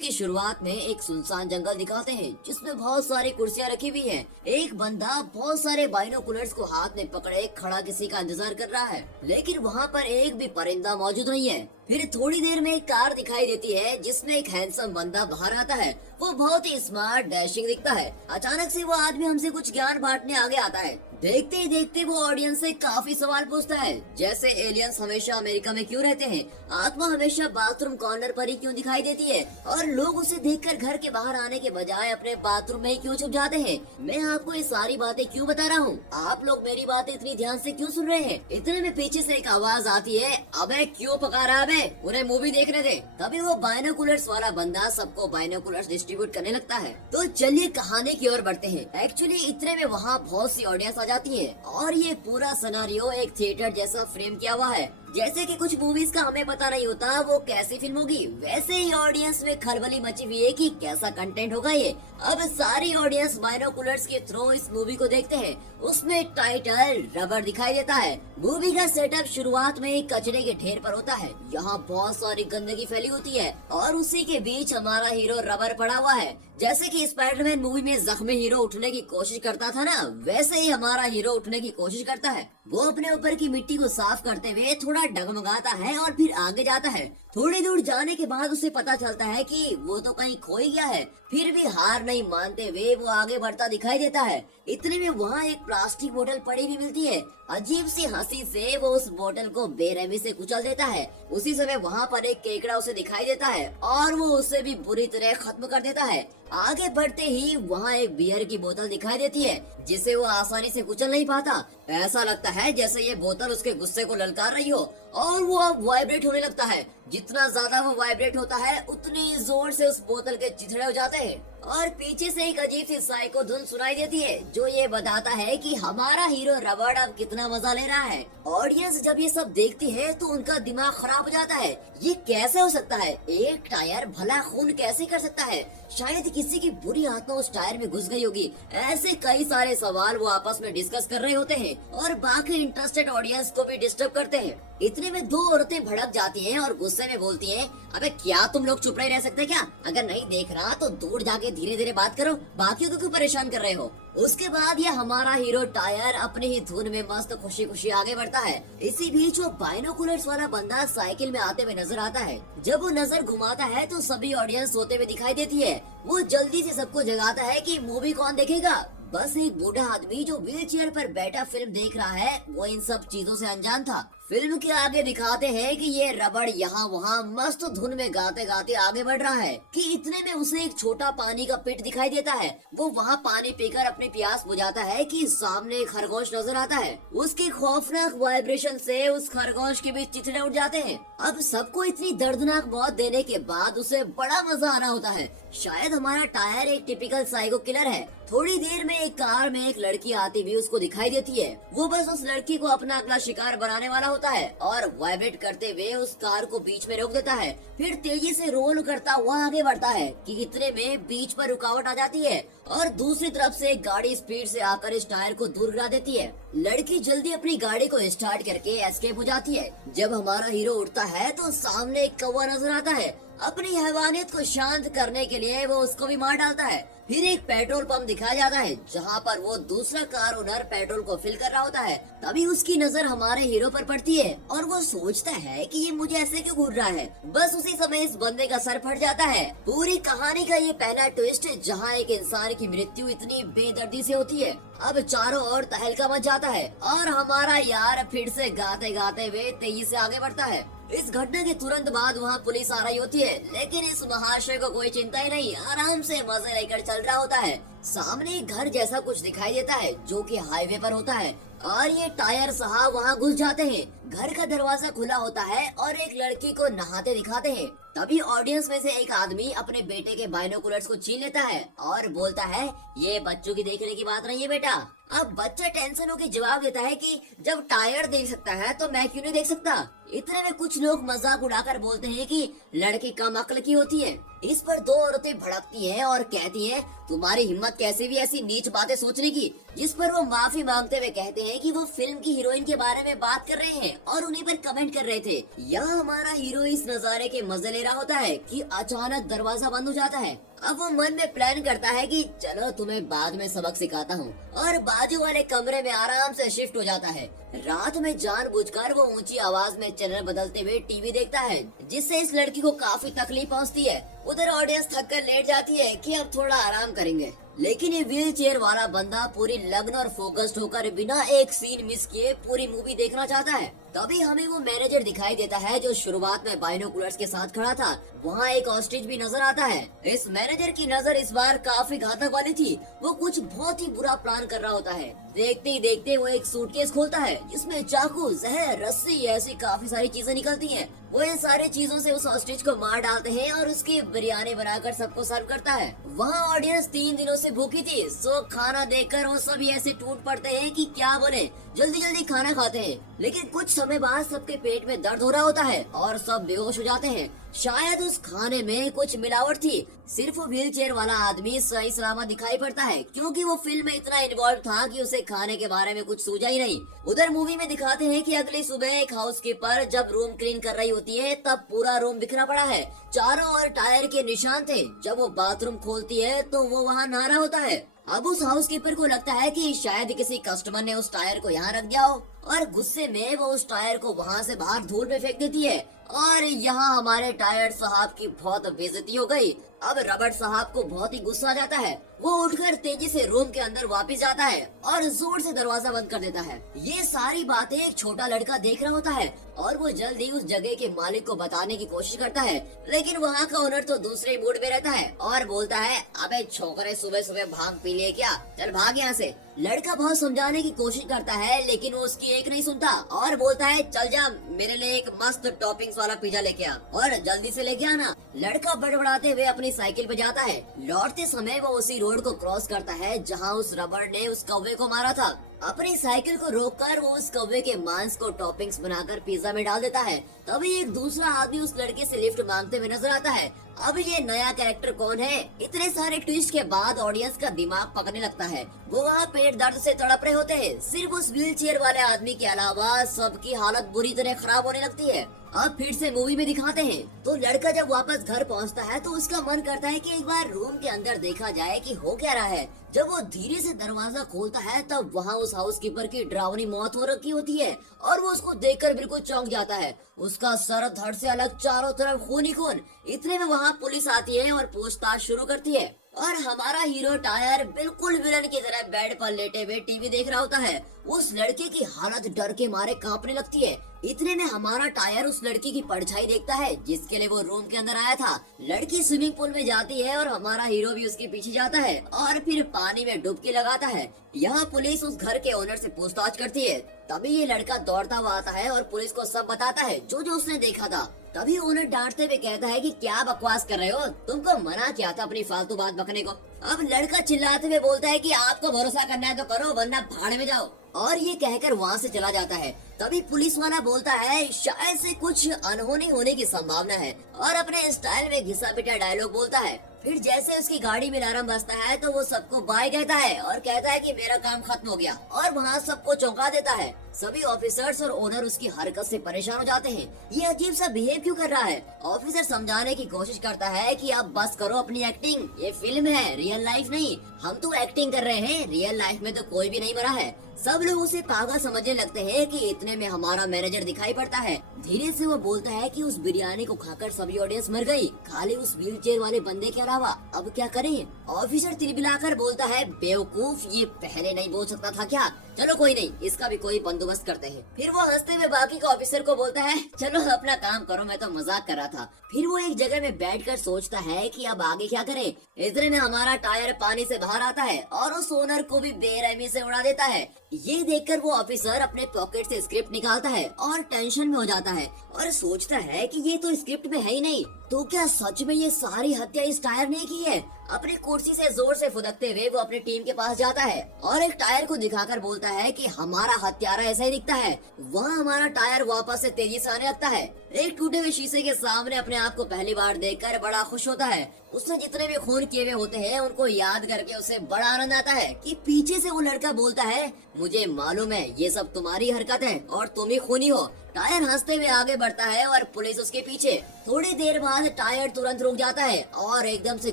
की शुरुआत में एक सुनसान जंगल दिखाते हैं जिसमें बहुत सारी कुर्सियां रखी हुई हैं। एक बंदा बहुत सारे बाइनोकुलर्स को हाथ में पकड़े खड़ा किसी का इंतजार कर रहा है, लेकिन वहाँ पर एक भी परिंदा मौजूद नहीं है। फिर थोड़ी देर में एक कार दिखाई देती है जिसमें एक हैंडसम बंदा बाहर आता है। वो बहुत ही स्मार्ट डैशिंग दिखता है। अचानक से वो आदमी हमसे कुछ ज्ञान बांटने आगे आता है। देखते ही देखते वो ऑडियंस से काफी सवाल पूछता है, जैसे एलियंस हमेशा अमेरिका में क्यों रहते हैं, आत्मा हमेशा बाथरूम कॉर्नर पर ही क्यों दिखाई देती है, और लोग उसे देखकर घर के बाहर आने के बजाय अपने बाथरूम में ही क्यों छुप जाते हैं। मैं आपको ये सारी बातें क्यों बता रहा हूँ, आप लोग मेरी बातें इतनी ध्यान से क्यों सुन रहे हैं। इतने में पीछे से एक आवाज आती है, अबे क्यों पका रहा है, उन्हें मूवी देखने दे। तभी वो बाइनोकुलर्स वाला बंदा सबको बाइनोकुलर्स डिस्ट्रीब्यूट करने लगता है। तो चलिए कहानी की ओर बढ़ते हैं। एक्चुअली इतने में वहाँ बहुत सी ऑडियंस आ जाती है और ये पूरा सिनेरियो एक थिएटर जैसा फ्रेम किया हुआ है। जैसे कि कुछ मूवीज का हमें पता नहीं होता वो कैसी फिल्म होगी, वैसे ही ऑडियंस में खलबली मची हुई है कि कैसा कंटेंट होगा ये। अब सारी ऑडियंस बाइनोकुलर्स के थ्रू इस मूवी को देखते हैं। उसमें टाइटल रबर दिखाई देता है। मूवी का सेटअप शुरुआत में एक कचरे के ढेर पर होता है। यहाँ बहुत सारी गंदगी फैली होती है और उसी के बीच हमारा हीरो रबर पड़ा हुआ है। जैसे कि स्पाइडरमैन मूवी में जख्मी हीरो उठने की कोशिश करता था ना, वैसे ही हमारा हीरो उठने की कोशिश करता है। वो अपने ऊपर की मिट्टी को साफ करते हुए थोड़ा डगमगाता है और फिर आगे जाता है। थोड़ी दूर जाने के बाद उसे पता चलता है कि वो तो कहीं खो ही गया है। फिर भी हार नहीं मानते हुए वो आगे बढ़ता दिखाई देता है। इतने में वहाँ एक प्लास्टिक बोतल पड़ी हुई मिलती है। अजीब सी हंसी से वो उस बोतल को बेरहमी से कुचल देता है। उसी समय वहाँ पर एक केकड़ा उसे दिखाई देता है और वो उसे भी बुरी तरह खत्म कर देता है। आगे बढ़ते ही वहाँ एक बियर की बोतल दिखाई देती है जिसे वो आसानी से कुचल नहीं पाता। ऐसा लगता है जैसे ये बोतल उसके गुस्से को ललकार रही हो और वो अब वाइब्रेट होने लगता है। जितना ज्यादा वो वाइब्रेट होता है उतनी जोर से उस बोतल के चिथड़े हो जाते हैं और पीछे से एक अजीब सी साइको धुन सुनाई देती है जो ये बताता है कि हमारा हीरो रबड़ अब कितना मजा ले रहा है। ऑडियंस जब ये सब देखती है तो उनका दिमाग खराब हो जाता है। ये कैसे हो सकता है, एक टायर भला खून कैसे कर सकता है, शायद किसी की बुरी आत्मा उस टायर में घुस गई होगी। ऐसे कई सारे सवाल वो आपस में डिस्कस कर रहे होते हैं और बाकी इंटरेस्टेड ऑडियंस को भी डिस्टर्ब करते हैं। इतने में दो औरतें भड़क जाती हैं और गुस्से में बोलती हैं, अबे क्या तुम लोग चुप रह सकते क्या, अगर नहीं देख रहा तो दूर जाके धीरे धीरे बात करो, बाकियों को क्यों परेशान कर रहे हो। उसके बाद ये हमारा हीरो टायर अपनी ही धुन में मस्त खुशी खुशी आगे बढ़ता है। इसी बीच वो बाइनोकुलर्स वाला बंदा साइकिल में आते हुए नजर आता है। जब वो नजर घुमाता है तो सभी ऑडियंस सोते हुए दिखाई देती है। वो जल्दी से सबको जगाता है कि मूवी कौन देखेगा। बस एक बूढ़ा आदमी जो व्हील चेयर पर बैठा फिल्म देख रहा है वो इन सब चीजों से अनजान था। फिल्म के आगे दिखाते हैं कि ये रबड़ यहाँ वहाँ मस्त धुन में गाते गाते आगे बढ़ रहा है कि इतने में उसे एक छोटा पानी का पिट दिखाई देता है। वो वहाँ पानी पीकर अपनी प्यास बुझाता है कि सामने एक खरगोश नजर आता है। उसके खौफनाक वाइब्रेशन से उस खरगोश के बीच चिथड़े उठ जाते हैं। अब सबको इतनी दर्दनाक मौत देने के बाद उसे बड़ा मजा आना होता है। शायद हमारा टायर एक टिपिकल साइको किलर है। थोड़ी देर में एक कार में एक लड़की आती हुई उसको दिखाई देती है। वो बस उस लड़की को अपना अगला शिकार बनाने वाला होता है और वाइब्रेट करते हुए उस कार को बीच में रोक देता है। फिर तेजी से रोल करता हुआ आगे बढ़ता है कि इतने में बीच पर रुकावट आ जाती है और दूसरी तरफ से एक गाड़ी स्पीड से आकर इस टायर को दूर गिरा देती है। लड़की जल्दी अपनी गाड़ी को स्टार्ट करके एस्केप हो जाती है। जब हमारा हीरो उठता है तो सामने एक कौवा नजर आता है। अपनी हैवानियत को शांत करने के लिए वो उसको भी मार डालता है। फिर एक पेट्रोल पंप दिखाया जाता है जहाँ पर वो दूसरा कार ओनर पेट्रोल को फिल कर रहा होता है। तभी उसकी नजर हमारे हीरो पर पड़ती है और वो सोचता है कि ये मुझे ऐसे क्यों घूर रहा है। बस उसी समय इस बंदे का सर फट जाता है। पूरी कहानी का ये पहला ट्विस्ट जहाँ एक इंसान की मृत्यु इतनी बेदर्दी से होती है। अब चारों ओर तहलका मच जाता है और हमारा यार फिर से गाते गाते हुए तेजी से आगे बढ़ता है। इस घटना के तुरंत बाद वहाँ पुलिस आ रही होती है, लेकिन इस महाशय को कोई चिंता ही नहीं, आराम से मजे लेकर चल रहा होता है। सामने एक घर जैसा कुछ दिखाई देता है जो कि हाईवे पर होता है और ये टायर साहब वहाँ घुस जाते हैं। घर का दरवाजा खुला होता है और एक लड़की को नहाते दिखाते हैं। तभी ऑडियंस में से एक आदमी अपने बेटे के बाइनोकुलर्स को छीन लेता है और बोलता है, ये बच्चों की देखने की बात नहीं है बेटा। अब बच्चा टेंशन होकर जवाब देता है कि जब टायर देख सकता है तो मैं क्यों नहीं देख सकता। इतने में कुछ लोग मजाक उड़ाकर बोलते हैं कि लड़की कम अक्ल की होती है। इस पर दो औरतें भड़कती हैं और कहती हैं, तुम्हारी हिम्मत कैसे भी ऐसी नीच बातें सोचने की। जिस पर वो माफी मांगते हुए कहते हैं कि वो फिल्म की हीरोइन के बारे में बात कर रहे हैं और उन्हीं पर कमेंट कर रहे थे। यहाँ हमारा हीरो इस नजारे के मजे ले रहा होता है कि अचानक दरवाजा बंद हो जाता है। अब वो मन में प्लान करता है कि चलो तुम्हें बाद में सबक सिखाता हूँ, और बाजू वाले कमरे में आराम से शिफ्ट हो जाता है। रात में जानबूझकर वो ऊंची आवाज में चैनल बदलते हुए टीवी देखता है, जिससे इस लड़की को काफी तकलीफ पहुँचती है। उधर ऑडियंस थक कर लेट जाती है कि अब थोड़ा आराम करेंगे, लेकिन ये व्हील चेयर वाला बंदा पूरी लगन और फोकस्ड होकर बिना एक सीन मिस किए पूरी मूवी देखना चाहता है। तभी हमें वो मैनेजर दिखाई देता है जो शुरुआत में बाइनोकुलर्स के साथ खड़ा था। वहाँ एक ऑस्ट्रिच भी नजर आता है। इस मैनेजर की नजर इस बार काफी घातक वाली थी। वो कुछ बहुत ही बुरा प्लान कर रहा होता है। देखते ही देखते वो एक सूटकेस खोलता है जिसमें चाकू, जहर, रस्सी ऐसी काफी सारी चीजें निकलती हैं। वो इन सारी चीजों से उस ऑस्ट्रिच को मार डालते हैं और उसकी बिरयानी बनाकर सबको सर्व करता है। वहाँ ऑडियंस 3 दिनों से भूखी थी, सो खाना देखकर वो सभी ऐसे टूट पड़ते हैं कि क्या बोले, जल्दी जल्दी खाना खाते हैं। लेकिन कुछ समय बाद सबके पेट में दर्द हो रहा होता है और सब बेहोश हो जाते हैं। शायद उस खाने में कुछ मिलावट थी। सिर्फ वो व्हील चेयर वाला आदमी सही सलामत दिखाई पड़ता है, क्योंकि वो फिल्म में इतना इन्वॉल्व था कि उसे खाने के बारे में कुछ सूझा ही नहीं। उधर मूवी में दिखाते हैं कि अगली सुबह एक हाउसकीपर जब रूम क्लीन कर रही होती है तब पूरा रूम बिखरा पड़ा है। चारों ओर टायर के निशान थे। जब वो बाथरूम खोलती है तो वो वहाँ नहा रहा होता है। अब उस हाउसकीपर को लगता है कि शायद किसी कस्टमर ने उस टायर को यहाँ रख दिया हो, और गुस्से में वो उस टायर को वहाँ से बाहर धूल में फेंक देती है। और यहाँ हमारे टायर साहब की बहुत बेइज्जती हो गई। अब रबड़ साहब को बहुत ही गुस्सा आ जाता है। वो उठकर तेजी से रूम के अंदर वापस जाता है और जोर से दरवाजा बंद कर देता है। ये सारी बातें एक छोटा लड़का देख रहा होता है और वो जल्दी उस जगह के मालिक को बताने की कोशिश करता है, लेकिन वहाँ का ओनर तो दूसरे मूड में रहता है और बोलता है, अबे छोकरे सुबह सुबह भांग पी लिए क्या, चल भाग यहाँ से। लड़का बहुत समझाने की कोशिश करता है, लेकिन वो उसकी एक नहीं सुनता और बोलता है, चल जा मेरे लिए एक मस्त टॉपिंग्स वाला पिज्जा लेके आ और जल्दी से लेके आना। लड़का बड़बड़ाते हुए अपनी साइकिल पे जाता है। लौटते समय वो उसी रोड को क्रॉस करता है जहाँ उस रबड़ ने उस कौवे को मारा था। अपनी साइकिल को रोककर वो उस कौवे के मांस को टॉपिंग्स बनाकर पिज्जा में डाल देता है। तभी एक दूसरा आदमी उस लड़के से लिफ्ट मांगते हुए नजर आता है। अब ये नया कैरेक्टर कौन है? इतने सारे ट्विस्ट के बाद ऑडियंस का दिमाग पकने लगता है। वो वहाँ पेट दर्द से तड़प रहे होते हैं। सिर्फ उस व्हील चेयर वाले आदमी के अलावा सबकी हालत बुरी तरह खराब होने लगती है। अब फिर से मूवी में दिखाते हैं तो लड़का जब वापस घर पहुंचता है तो उसका मन करता है कि एक बार रूम के अंदर देखा जाए कि हो क्या रहा है। जब वो धीरे से दरवाजा खोलता है तब वहाँ उस हाउसकीपर की डरावनी मौत हो रखी होती है और वो उसको देखकर बिल्कुल चौंक जाता है। उसका सर धड़ से अलग, चारों तरफ खून ही खून। इतने में वहाँ पुलिस आती है और पूछताछ शुरू करती है और हमारा हीरो टायर बिल्कुल विलन की तरह बेड पर लेटे हुए टीवी देख रहा होता है। उस लड़के की हालत डर के मारे कांपने लगती है। इतने में हमारा टायर उस लड़की की परछाई देखता है जिसके लिए वो रूम के अंदर आया था। लड़की स्विमिंग पूल में जाती है और हमारा हीरो भी उसके पीछे जाता है और फिर पानी में डुबकी लगाता है। यहाँ पुलिस उस घर के ओनर से पूछताछ करती है। तभी ये लड़का दौड़ता हुआ आता है और पुलिस को सब बताता है जो जो उसने देखा था। तभी ओनर डांटते हुए कहता है कि क्या बकवास कर रहे हो, तुमको मना किया था अपनी फालतू बात बकने को। अब लड़का चिल्लाते हुए बोलता है कि आपको भरोसा करना है तो करो, वरना भाड़ में जाओ, और ये कहकर वहाँ से चला जाता है। तभी पुलिस वाला बोलता है, शायद से कुछ अनहोनी होने की संभावना है, और अपने स्टाइल में घिसा पिटा डायलॉग बोलता है। फिर जैसे उसकी गाड़ी में अलार्म बजता है तो वो सबको बाय कहता है और कहता है कि मेरा काम खत्म हो गया, और वहाँ सबको चौंका देता है। सभी ऑफिसर्स और ओनर उसकी हरकत से परेशान हो जाते हैं। ये अजीब सा बिहेव क्यों कर रहा है? ऑफिसर समझाने की कोशिश करता है कि अब बस करो अपनी एक्टिंग, ये फिल्म है, रियल लाइफ नहीं। हम तो एक्टिंग कर रहे हैं, रियल लाइफ में तो कोई भी नहीं मरा है। सब लोग उसे पागल समझने लगते हैं कि इतने में हमारा मैनेजर दिखाई पड़ता है। धीरे से वो बोलता है कि उस बिरयानी को खाकर सभी ऑडियंस मर गई, खाली उस व्हील चेयर वाले बंदे के अलावा। अब क्या करें? ऑफिसर तिलमिलाकर बोलता है, बेवकूफ, ये पहले नहीं बोल सकता था क्या? चलो कोई नहीं, इसका भी कोई बंदोबस्त करते हैं। फिर वो हंसते हुए बाकी के ऑफिसर को बोलता है, चलो अपना काम करो, मैं तो मजाक कर रहा था। फिर वो एक जगह में बैठकर सोचता है कि अब आगे क्या करे। इतने में हमारा टायर पानी से बाहर आता है और उस ओनर को भी बेरहमी से उड़ा देता है। ये देखकर वो ऑफिसर अपने पॉकेट से स्क्रिप्ट निकालता है और टेंशन में हो जाता है और सोचता है कि ये तो स्क्रिप्ट में है ही नहीं। तो क्या सच में ये सारी हत्या इस टायर ने की है? अपनी कुर्सी से जोर से फुदकते हुए वो अपने टीम के पास जाता है और एक टायर को दिखाकर बोलता है कि हमारा हत्यारा ऐसा ही दिखता है। वहाँ हमारा टायर वापस से तेजी से आने लगता है। एक टूटे हुए शीशे के सामने अपने आप को पहली बार देखकर बड़ा खुश होता है। उसने जितने भी खून किए हुए होते हैं उनको याद करके उसे बड़ा आनंद आता है कि पीछे से वो लड़का बोलता है, मुझे मालूम है ये सब तुम्हारी हरकत है और तुम ही खूनी हो। टायर हंसते हुए आगे बढ़ता है और पुलिस उसके पीछे। थोड़ी देर बाद टायर तुरंत रुक जाता है और एकदम से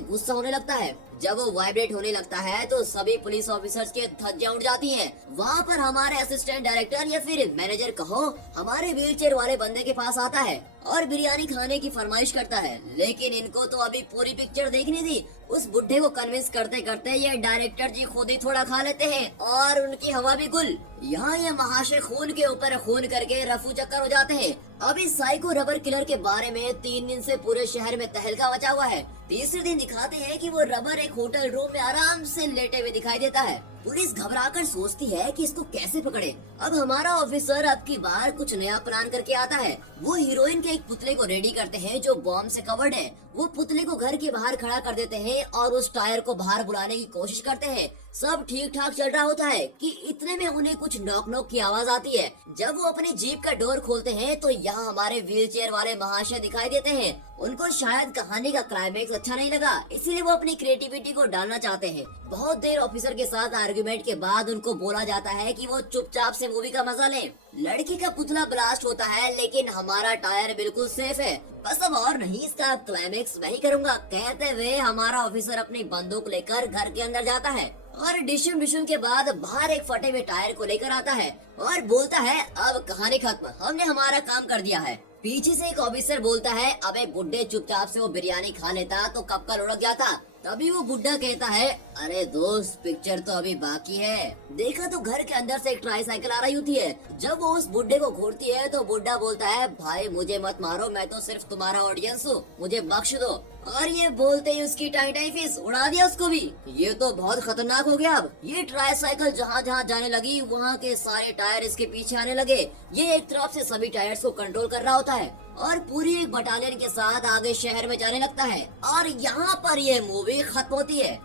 गुस्सा होने लगता है। जब वो वाइब्रेट होने लगता है तो सभी पुलिस ऑफिसर्स के धज्जियां उड़ जाती हैं। वहाँ पर हमारे असिस्टेंट डायरेक्टर या फिर मैनेजर कहो हमारे व्हीलचेयर वाले बंदे के पास आता है और बिरयानी खाने की फरमाइश करता है। लेकिन इनको तो अभी पूरी पिक्चर देखनी थी। उस बुढ़े को कन्विंस करते करते ये डायरेक्टर जी खुद ही थोड़ा खा लेते हैं और उनकी हवा भी गुल। यहाँ ये महाशय खून के ऊपर खून करके रफू चक्कर हो जाते हैं। अब इस साइको रबर किलर के बारे में 3 दिन से पूरे शहर में तहलका मचा हुआ है। तीसरे दिन दिखाते हैं कि वो रबर एक होटल रूम में आराम से लेटे हुए दिखाई देता है। पुलिस घबराकर सोचती है कि इसको कैसे पकड़े। अब हमारा ऑफिसर अब की बार कुछ नया प्लान करके आता है। वो हीरोइन के एक पुतले को रेडी करते हैं जो बॉम्ब से कवर्ड है। वो पुतले को घर के बाहर खड़ा कर देते हैं और उस टायर को बाहर बुलाने की कोशिश करते हैं। सब ठीक ठाक चल रहा होता है कि इतने में उन्हें कुछ नॉक नॉक की आवाज आती है। जब वो अपनी जीप का डोर खोलते हैं तो यहाँ हमारे व्हीलचेयर वाले महाशय दिखाई देते हैं। उनको शायद कहानी का क्लाइमेक्स अच्छा नहीं लगा, इसलिए वो अपनी क्रिएटिविटी को डालना चाहते हैं। बहुत देर ऑफिसर के साथ आर्गुमेंट के बाद उनको बोला जाता है कि वो चुपचाप से मूवी का मजा लें। लड़की का पुतला ब्लास्ट होता है लेकिन हमारा टायर बिल्कुल सेफ है। बस अब और नहीं, इसका क्लाइमेक्स मैं ही करूँगा, कहते हुए हमारा ऑफिसर अपनी बंदूक लेकर घर के अंदर जाता है और डिशम डिशम के बाद बाहर एक फटे हुए टायर को लेकर आता है और बोलता है, अब कहानी खत्म, हमने हमारा काम कर दिया है। पीछे से एक ऑफिसर बोलता है, अबे बुड्ढे चुपचाप से वो बिरयानी खा लेता तो कब का लुढ़क जाता। तभी वो बुड्ढा कहता है, अरे दोस्त पिक्चर तो अभी बाकी है। देखा तो घर के अंदर से एक ट्राईसाइकिल आ रही होती है। जब वो उस बुड्ढे को घूरती है तो बुड्ढा बोलता है, भाई मुझे मत मारो, मैं तो सिर्फ तुम्हारा ऑडियंस हूँ, मुझे बख्श दो। और ये बोलते ही उसकी टाई फीस उड़ा दिया उसको भी। ये तो बहुत खतरनाक हो गया। अब ये ट्राईसाइकिल जहाँ जहाँ जाने लगी वहाँ के सारे टायर इसके पीछे आने लगे। ये एक तरफ से सभी टायर्स को कंट्रोल कर रहा होता है और पूरी एक बटालियन के साथ आगे शहर में जाने लगता है और यहाँ पर ये मूवी खत्म होती है।